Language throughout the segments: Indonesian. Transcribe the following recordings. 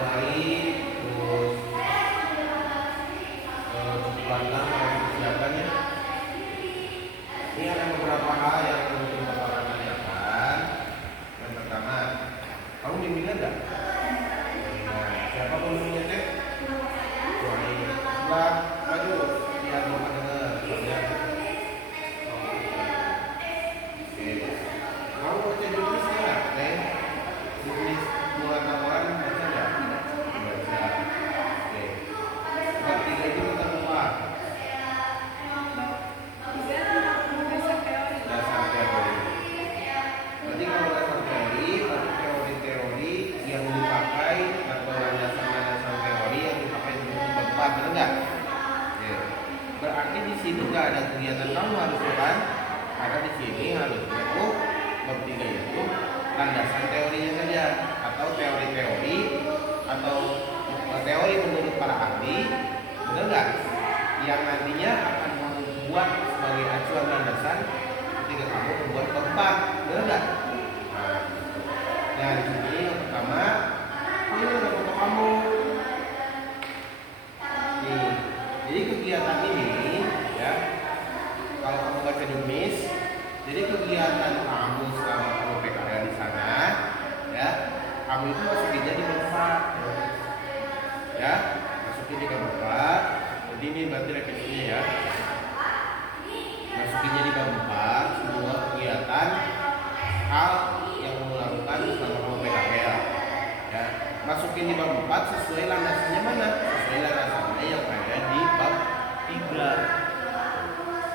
baik, terus cukup lantang kalau disiapkannya. Ini ada beberapa hal yang mungkin Bapak akan tanyakan. Yang pertama, kamu bimbingan nggak? Nah, siapa pembimbingnya teh? Suami. Sebelah maju, biar Bapak dengar. Soalnya. Oke. Kamu baca jurnis nggak, Teh? Jurnis buat laporan baca nggak? Baca. Oke. Bab 3 itu tentang apa? Dasar teori. Berarti kalau dasar teori, berarti teori-teori yang dipakai atau landasan-landasan teori yang dipakai untuk bab 4, benar nggak? Oke. Berarti di sini nggak ada kegiatan kamu harusnya kan? Karena di sini harusnya tuh bab 3 itu landasan teorinya saja atau teori-teori atau teori menurut para ahli, benar nggak? Yang nantinya akan kamu buat sebagai acuan landasan ketika kamu membuat bab 4, benar nggak? Nah, di sini yang pertama ini ada foto kamu. Nih, jadi kegiatan ini ya, kalau kamu baca jurnis, jadi kegiatan kamu selama kamu PKL di sana, ya, kamu itu masukinnya di bab 4, ya, masukin di bab 4. Jadi ini berarti revisinya ya, masukinnya di bab 4 semua kegiatan hal yang kamu lakukan selama kamu PKL, ya, masukin di bab 4 sesuai landasannya mana? Sesuai landasannya yang ada di bab 3.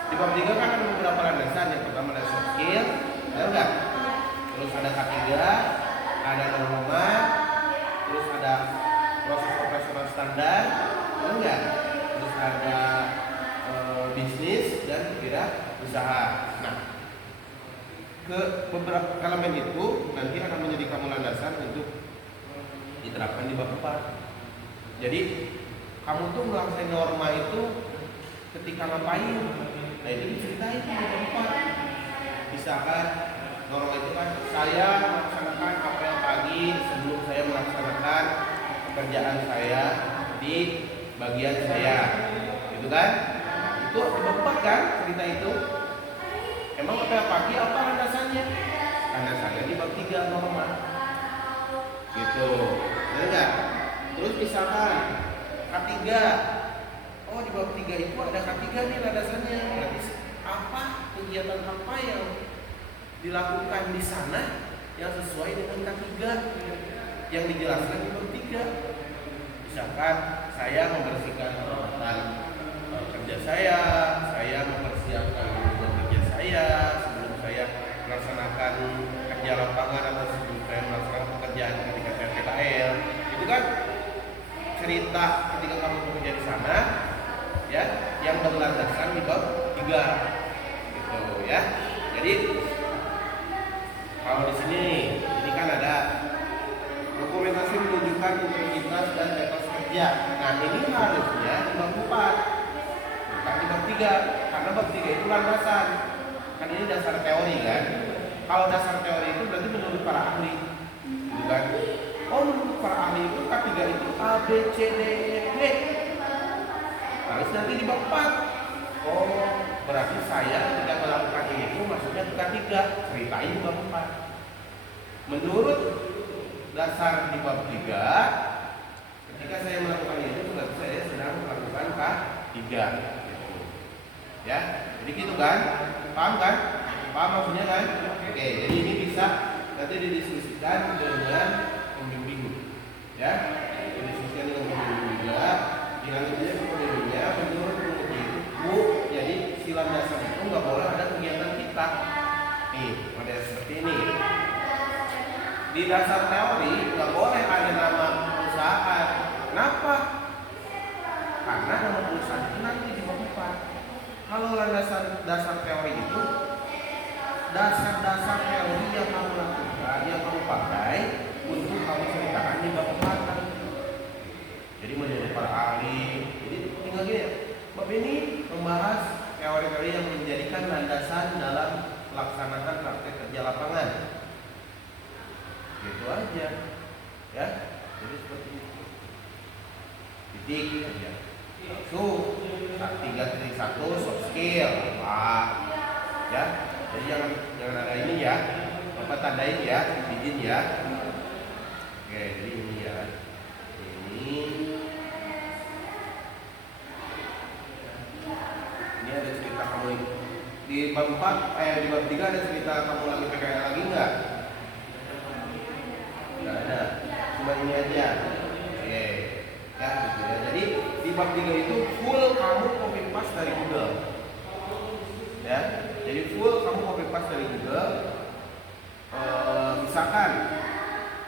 Di bab 3 kan ada beberapa landasan. Yang pertama ada soft skill, ada enggak? Terus ada K3, ada norma, terus ada proses operasional standar, ada enggak? Terus ada bisnis dan usaha. Nah, ke beberapa elemen itu nanti akan menjadi kamu landasan untuk diterapkan di bab 4. Jadi kamu tuh melaksanakan norma itu ketika ngapain? Nah, itu diceritain di bab 4. Misalkan norma itu kan saya melaksanakan apel pagi sebelum saya melaksanakan pekerjaan saya di bagian saya, gitu kan? Itu di bab 4 kan cerita itu. Emang apel pagi apa landasannya? Landasannya di bab 3 norma, gitu. Benar nggak? Terus misalkan K3, oh di bab 3 itu ada K3 nih landasannya. Berarti apa kegiatan apa yang dilakukan di sana yang sesuai dengan K3 yang dijelaskan di bab 3. Misalkan saya membersihkan peralatan kerja saya mempersiapkan lingkungan kerja saya sebelum saya melaksanakan kerja lapangan atau sebelum saya melaksanakan pekerjaan ketika saya PKL. Itu kan cerita ketika kamu bekerja di sana, ya, yang berlandasan di bab 3, gitu ya. Jadi kalau di sini ini kan ada dokumentasi menunjukkan integritas dan etos kerja. Nah, ini harusnya di bab 4, bukan di bab 3, karena bab 3 itu landasan. Kan ini dasar teori kan. Kalau dasar teori itu berarti menurut para ahli, gitu kan. Oh, menurut para ahli itu K3 itu A, B, C, D, E, F, G. Harus nanti di bab 4. Oh, berarti saya ketika melakukan ini itu maksudnya ke K3, ceritain di bab 4. Menurut dasar di bab 3, ketika saya melakukan itu berarti saya sedang melakukan K3, gitu. Ya, jadi gitu kan? Paham kan? Paham maksudnya kan? Oke, jadi ini bisa nanti didiskusikan dengan pembimbing, ya, didiskusikan dengan pembimbing juga. Dilanjutnya ke pembimbingnya, menurut Bu, jadi si landasan itu nggak boleh ada kegiatan kita. Nih, model seperti ini. Di dasar teori nggak boleh ada nama perusahaan. Kenapa? Karena nama perusahaan itu nanti di bab 4. Kalau landasan dasar teori itu dasar-dasar teori yang kamu lakukan, yang kamu pakai untuk kamu ceritakan di bab 4. Jadi menurut para ahli, jadi tinggal gini ya, bab ini membahas teori-teori yang menjadikan landasan dalam pelaksanaan praktek kerja lapangan. Gitu aja, ya. Jadi seperti itu. titik aja. Langsung 3.1 soft skill apa ya. Jadi jangan ada ini ya. Bapak tandain ya, izin ya. Oke, jadi ini ya. Ini ada cerita kamu di bab 4, di bab 3 ada cerita kamu lagi PKL lagi enggak? Enggak ada. Cuma ini aja. Oke. Ya, gitu ya. Jadi di bab 3 itu full kamu copy paste dari Google. Ya. Jadi full kamu copy paste dari Google. Misalkan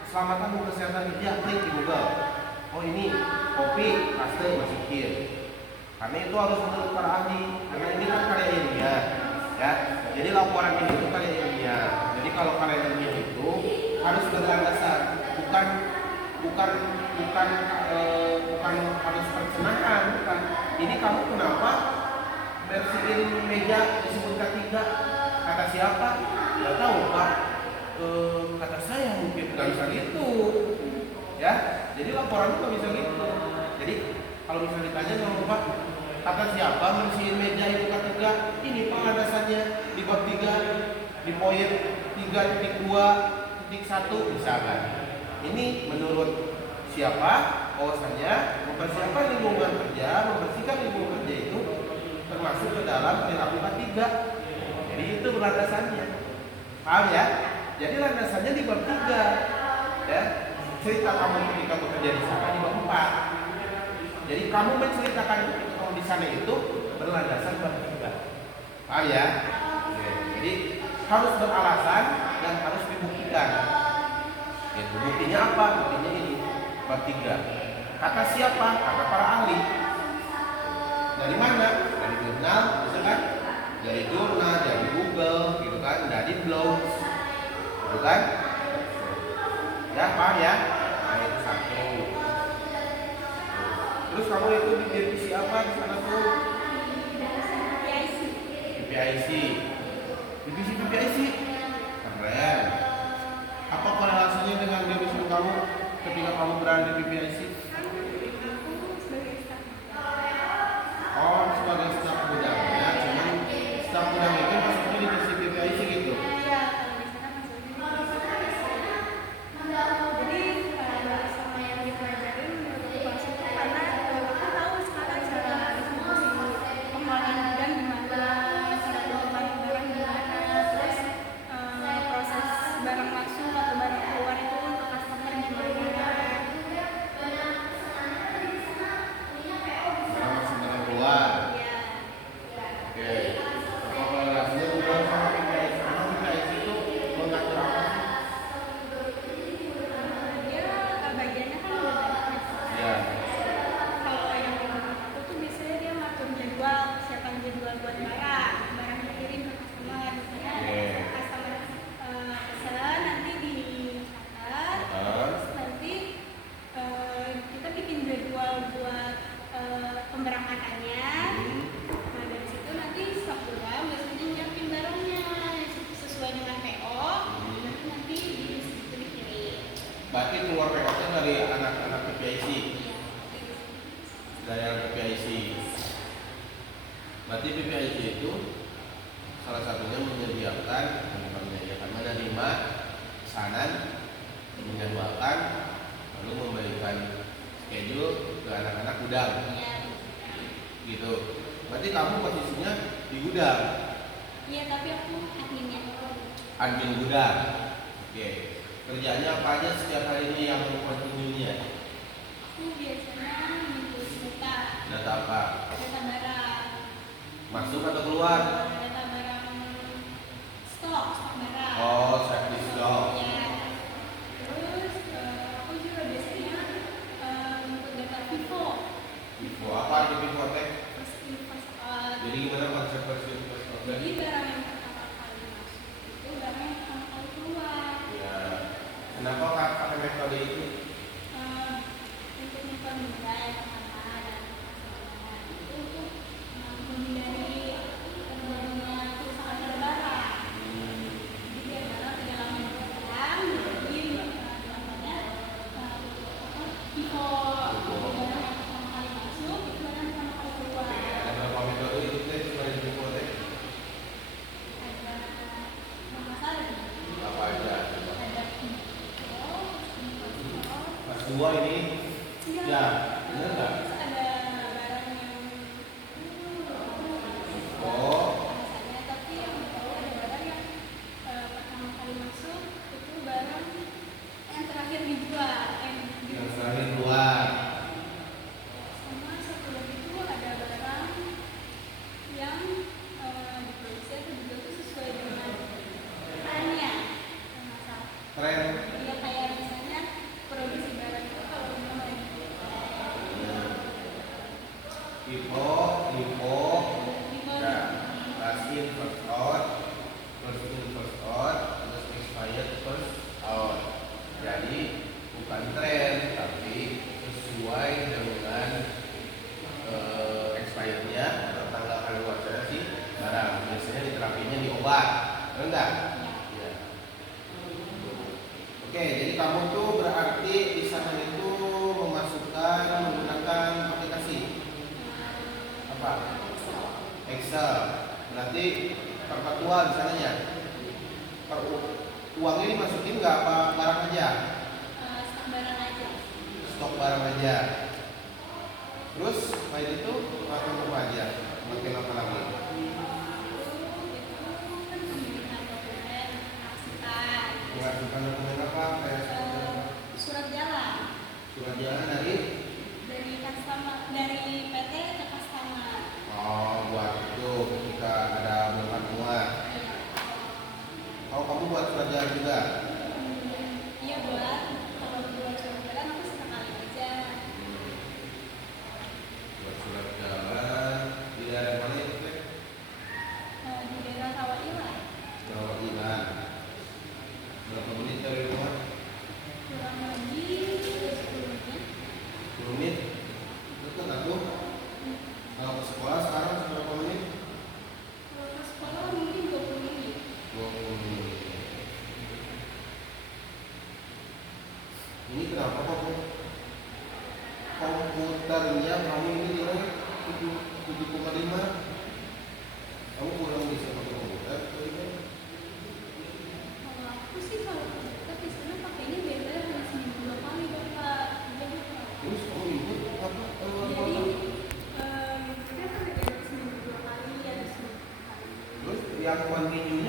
keselamatan kesehatan kerja, klik di Google. Oh ini copy paste masukin. Karena itu harus menurut para ahli. Karena ini kan karya ilmiah, ya. Jadi laporan ini itu karya ilmiah. Jadi kalau karya ilmiah itu harus berlandasan, bukan harus percenaan, bukan. Ini kamu kenapa bersihin meja disebut K3? Kata siapa? Tidak tahu Pak. Kata saya mungkin nggak bisa gitu, ya. Jadi laporan itu nggak bisa gitu. Jadi kalau misalnya ditanya sama Pak, kata siapa bersihin meja itu K3? Ini Pak landasannya di bab 3 di poin 3.2.1 misalkan. Ini menurut siapa? Bahwasanya mempersiapkan lingkungan kerja, membersihkan lingkungan kerja itu termasuk ke dalam perilaku K3. Jadi itu landasannya. Paham ya? Jadi landasannya di bab 3. Ya. Cerita kamu ketika bekerja di sana di bab 4. Jadi kamu menceritakan ketika kamu di sana itu berlandasan bab 3. Paham ya? Oke. Jadi harus beralasan dan harus dibuktikan. Gitu. Buktinya apa? Buktinya ini bab 3. Kata siapa? Kata para ahli. Dari mana? Dari jurnal, bisa kan? Dari jurnal, dari Google, gitu kan? Dari blog, gitu kan? Ya, paham ya? Nah itu satu. Terus kamu itu di divisi apa di sana tuh? PPIC. Divisi PPIC. Keren. Apa korelasinya dengan divisi kamu ketika kamu berada di PPIC? Oh, sebagai staf gudang ya, cuman staf gudang itu masuknya di divisi PPIC gitu. Berarti keluar PO-nya dari anak-anak PPIC. Dari anak PPIC. Berarti PPIC itu salah satunya menyediakan menerima pesanan, menjadwalkan, lalu memberikan schedule ke anak-anak gudang. Gitu. Berarti kamu posisinya di gudang. Iya, tapi aku adminnya. Admin gudang. Oke. Kerjanya apa aja setiap harinya yang kontinunya? Aku biasanya ngurus data. Data apa? Data barang. Masuk atau keluar? Data barang stok barang. Oh, service stok. Ya. Terus aku juga biasanya untuk data Vivo. Vivo apa arti Vivo teh? First in first out. Jadi gimana konsep first in first out? Jadi barang yang pertama kali masuk itu barang yang pertama kali keluar. Ya. Kenapa pakai metode itu? Untuk mempermudah yang pertama dan itu untuk menghindari terjadi oh ini Iya. ya benar nggak? Terus ada barang yang Oh biasanya, tapi yang tahu ada barang yang pertama kali masuk itu barang yang terakhir dijual, yang terakhir keluar. sama satu lagi itu ada barang yang diproduksi atau dijual itu sesuai dengan trennya. Masalah. Tren Iya, kayak misalnya produksi barang itu kalau mulai Ipo ya last in first out, first in first out, terus expired first out. Jadi bukan tren tapi sesuai dengan expirednya atau tanggal kadaluarsa si barang. Biasanya diterapinya di obat, benar nggak? Ya. Oke, jadi kamu tuh berarti di sana itu memasukkan menggunakan aplikasi apa? Excel. Berarti perpetual di sananya. Uangnya dimasukin nggak apa barang aja? stok barang aja. Stok barang aja. Terus selain itu pakai apa aja? Pakai apa lagi? Kan pembimbingan dokumen, aksikan, Mengajukan dokumen apa? Kayak surat jalan surat jalan dari dari PT ke customer. oh buat itu ketika ada bongkar muat. Kalau kamu buat surat jalan juga? Iya, buat kalau buat surat jalan aku sekali aja. Buat surat jalan di daerah mana itu? Teh? Di daerah Rawailah Jawa Ilan. Berapa menit dari rumah? kurang lebih 10 menit. 10 menit. Itu kan tuh. Kalau ke sekolah sekarang berapa menit? Kalau ke sekolah mungkin 20 menit. 20 menit. Ini kenapa kok komputernya kamu ini nilai 7,5? Kamu kurang bisa pakai komputer? Kalau aku sih kalau komputer di sana pakainya beda yang seminggu 2 kali Bapak. Jadi Terus kamu ikut apa? kita kan beda seminggu 2 kali ya seminggu 1 kali. Terus yang continue